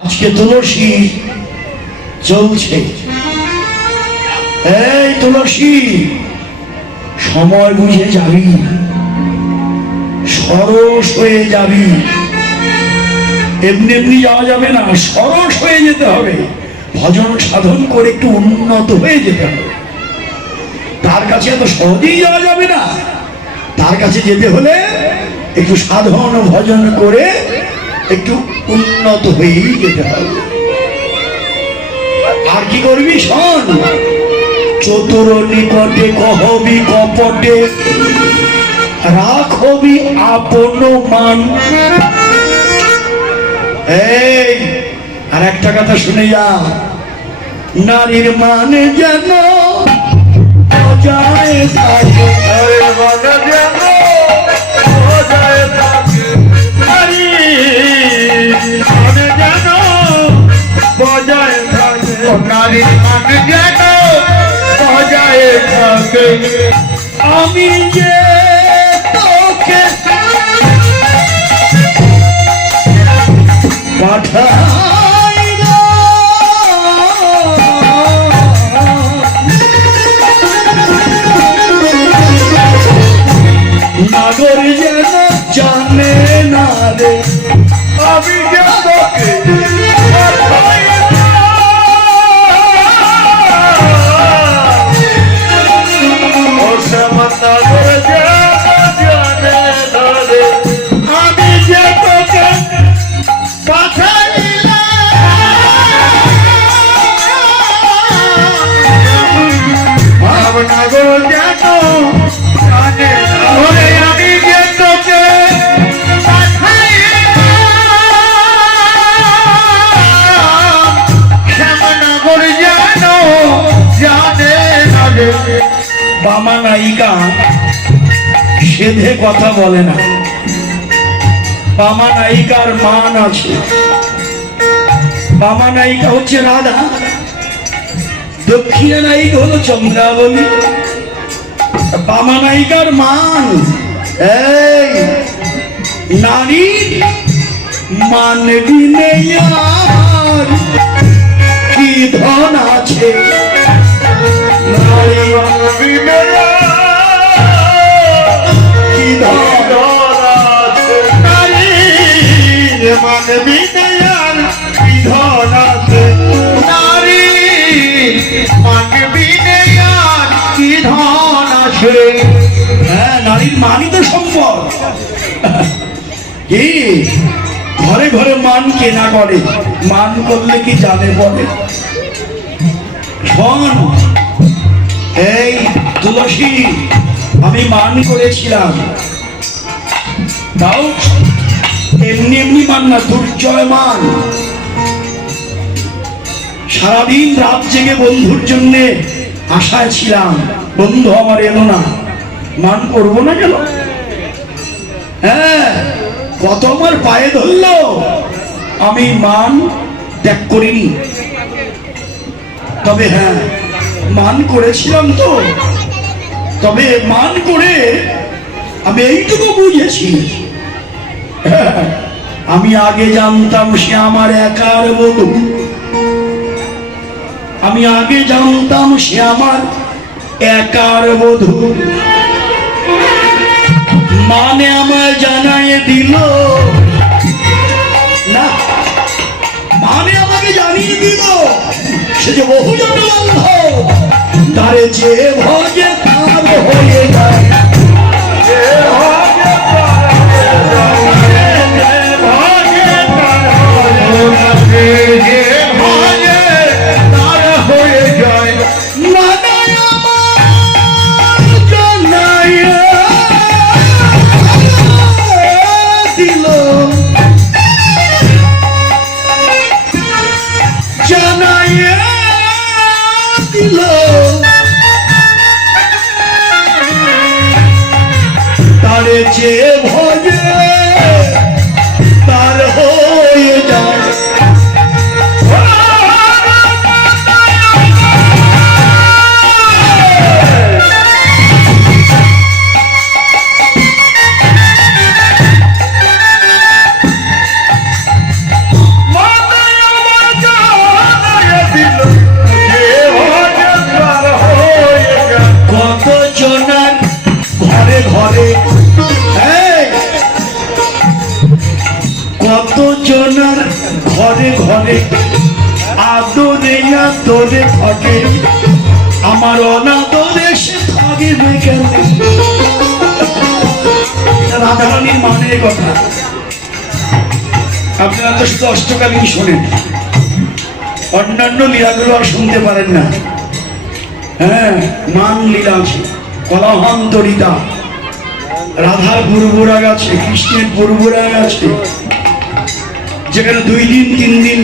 আজকে তুলসী চলছে। এই তুলসী, সময় বুঝে যাবি, সরস হয়ে যাবি। এমনি এমনি যাওয়া যাবে না, সরস হয়ে যেতে হবে। ভজন সাধন করে একটু উন্নত হয়ে যেতে হবে। তার কাছে এত সহজেই যাওয়া যাবে না। তার কাছে যেতে হলে একটু সাধন ভজন করে একটু উন্নত হয়েই যেতে হবে। আর কি করবি শোন, চতুর নিকটে কহবি কপটে, রাখবি আপন মান। এই আর একটা কথা শুনে যা, নারীর মানে যেন বজায় থাকে, নারীর মানে যেন বজায় থাকে, নারীর মানে যেন বজায় থাকে, নারীর মানে যেন বজায় থাকে। আমি যে তোকে পাঠাই নাগর যেন জানে না রে, আমি যে তোকে পাঠাই ও শ্যামা, নাগর যেন জানে না রে, আমি যে তোকে নাগর যেন জানে না রে, আমি যে তোকে নাগর যেন জানে না রে। বামা নায়িকা সেধে কথা বলে না। বামা নায়িকার মান আছে। বামা নায়িকা হচ্ছে রাধা, দক্ষিণা নায়িকা হলো চন্দ্রাবলী। বামা নায়িকার মান, এই নারীর মানবি নেই আর কি ধন আছে, নারী মানবি নেই কি ধন আছে, নারীর মানবি নেই আর কি ধন আছে, নারীর মানবি নেই আর কি ধন আছে। হ্যাঁ, নারীর মানই তো সম্পদ। কি ঘরে ঘরে মান কেনা করে, মান করলে কি জানে বলে। শোন এই তুলসী, আমি মান করেছিলাম, তাও এমনি এমনি মান না, দুর্জয় মান। সারাদিন রাত জেগে বন্ধুর জন্য আশায় ছিলাম, বন্ধু আমার এলো না, মান করবো না কেন? হ্যাঁ, কত আমার পায়ে ধরলো, আমি মান ত্যাগ করিনি। তবে হ্যাঁ, মান করেছিলাম তো। তবে মান করে আমি এইটুকু বুঝেছি, আমি আগে জানতাম সে আমার একার বধূ। আমি আগে জানতাম সে আমার একার বধূ। মানে আমায় জানায় দিল না, মানে আমাকে জানিয়ে দিল সে যে বহু জন্ম তারে যে ভজে তার হয়ে যায়, তারে যে ভজে তার হয়ে যায়। আমার অনাদরে সে থাকিবে কেন। রাধারানীর মানের কথা আপনারা তো শুধু অষ্টকালীন শোনেন, অন্যান্য লীলাগুলো আর শুনতে পারেন না। হ্যাঁ, মান লীলা আছে, কলহান্তরিতা, রাধার পূর্বরাগ আছে, কৃষ্ণের পূর্বরাগ আছে, যেখানে 2 দিন 3 দিন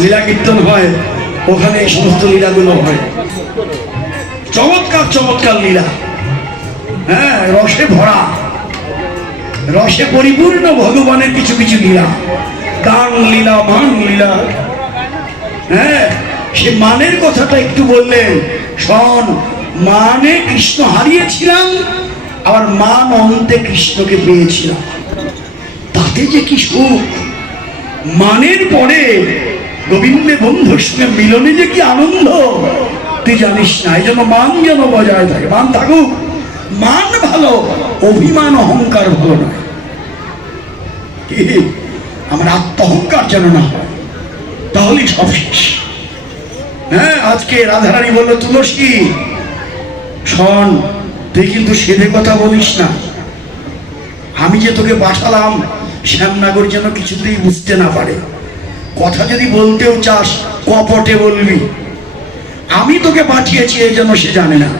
লীলা কীর্তন হয়, ওখানে এই সমস্ত লীলাগুলো হয়। চমৎকার চমৎকার লীলা, হ্যাঁ, রসে ভরা, রসে পরিপূর্ণ ভগবানের কিছু কিছু লীলা, দান লীলা, মান লীলা। হ্যাঁ, সে মানের কথাটা একটু বললেন, শোন, মানে কৃষ্ণ হারিয়েছিলাম, আবার মান অন্তে কৃষ্ণকে পেয়েছিলাম, তাতে যে কি সুখ। মানের পরে গোবিন্দের বন্ধুর সঙ্গে মিলনে যে কি আনন্দ তুই জানিস না। এই জন্য মান যেন বজায় থাকে, মান থাকুক। মান ভালো, অভিমান অহংকার ভালো নয়। আমার আত্মহংকার যেন না হয়, তাহলেই সব শেষ। হ্যাঁ, আজকে রাধারানী বলল, তুলসী শোন, তুই কিন্তু সেধে কথা বলিস না। আমি যে তোকে পাঠালাম, শ্যামনগর যেন কিছুতেই বুঝতে না পারে। কথা যদি বলতেও চাস, কপটে বলবি। আমি তোকে পাঠিয়েছি এই জন্য সে জানে না।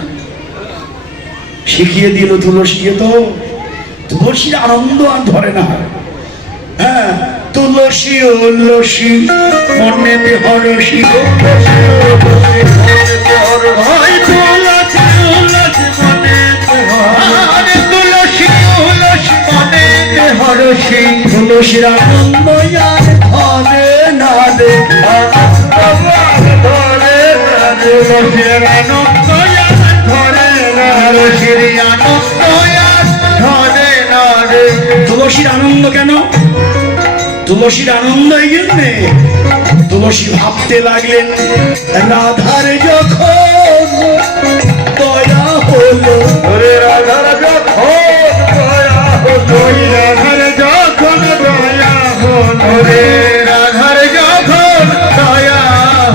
শিখিয়ে দিল তুলসীকে। তো তুলসীর আনন্দ আর ধরে না। হ্যাঁ, তুলসী উল্লসী মনেতে হরসী, তুলসীর আনন্দ ধরে না রে, তুলসীর আনন্দ ধরে না রে, তুলসীর আনন্দ কেন? তুলসীর আনন্দ এই জন্যে, তুলসী ভাবতে লাগলেন, রাধার যখন দয়া হলো, রাধার যখন দয়া হলো, রাধার যখন দয়া হলো, রাধার যখন দয়া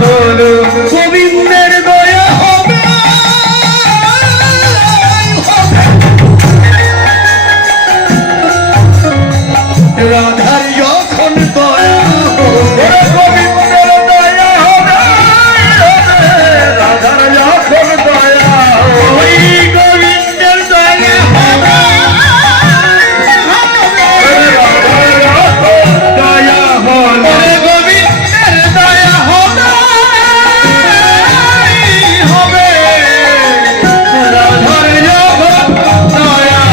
হলো, গোবিন্দের দয়া হবে। রাধার যখন দয়া হবে, গোবিন্দের দয়া হবে, রাধার যখন দয়া হবে, গোবিন্দের দয়া হবে, দয়া হলে গোবিন্দের দয়া হবে, হবে, রাধার যখন দয়া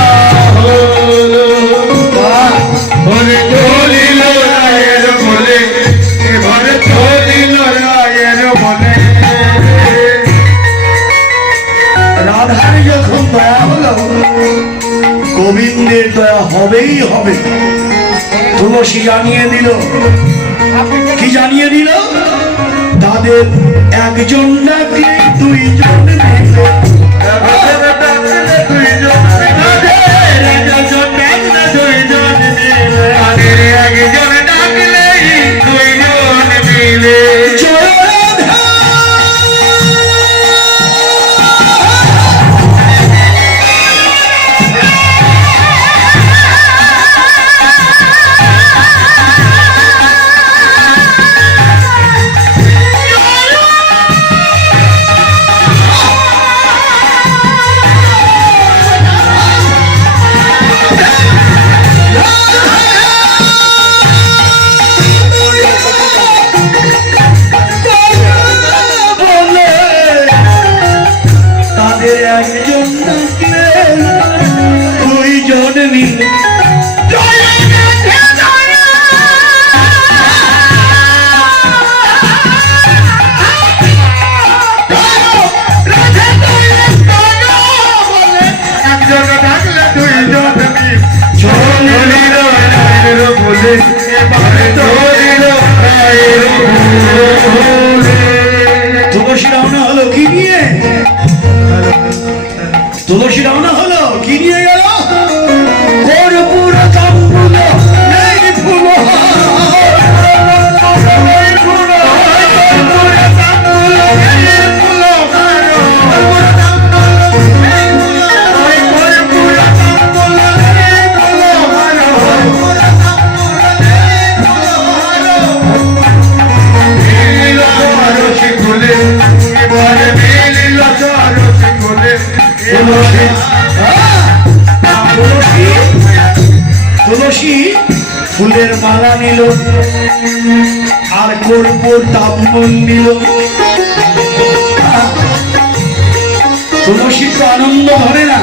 হলো। চলিল রায়ের বলে, এবারে চলিল রায়ের বলে, রাধার যখন দয়া হলো, গোবিন্দের দয়া হবেই হবে। তুলসী জানিয়ে দিল, কি জানিয়ে দিল? তাদের একজন ডাকলে 2 জন মিলে, তুলসী রওনা হলো কি নিয়ে? তুলসী রওনা হলো কি নিয়ে গেল? কর্পূর তাম্বুল নেই ফুল, কর্পূর তাম্বুল নেই ফুল, তুলসী তুলসী তুলসী ফুলের মালা নিল আর কর্পূর তাম্বুল নিল। তুলসী তো আনন্দ ধরে না,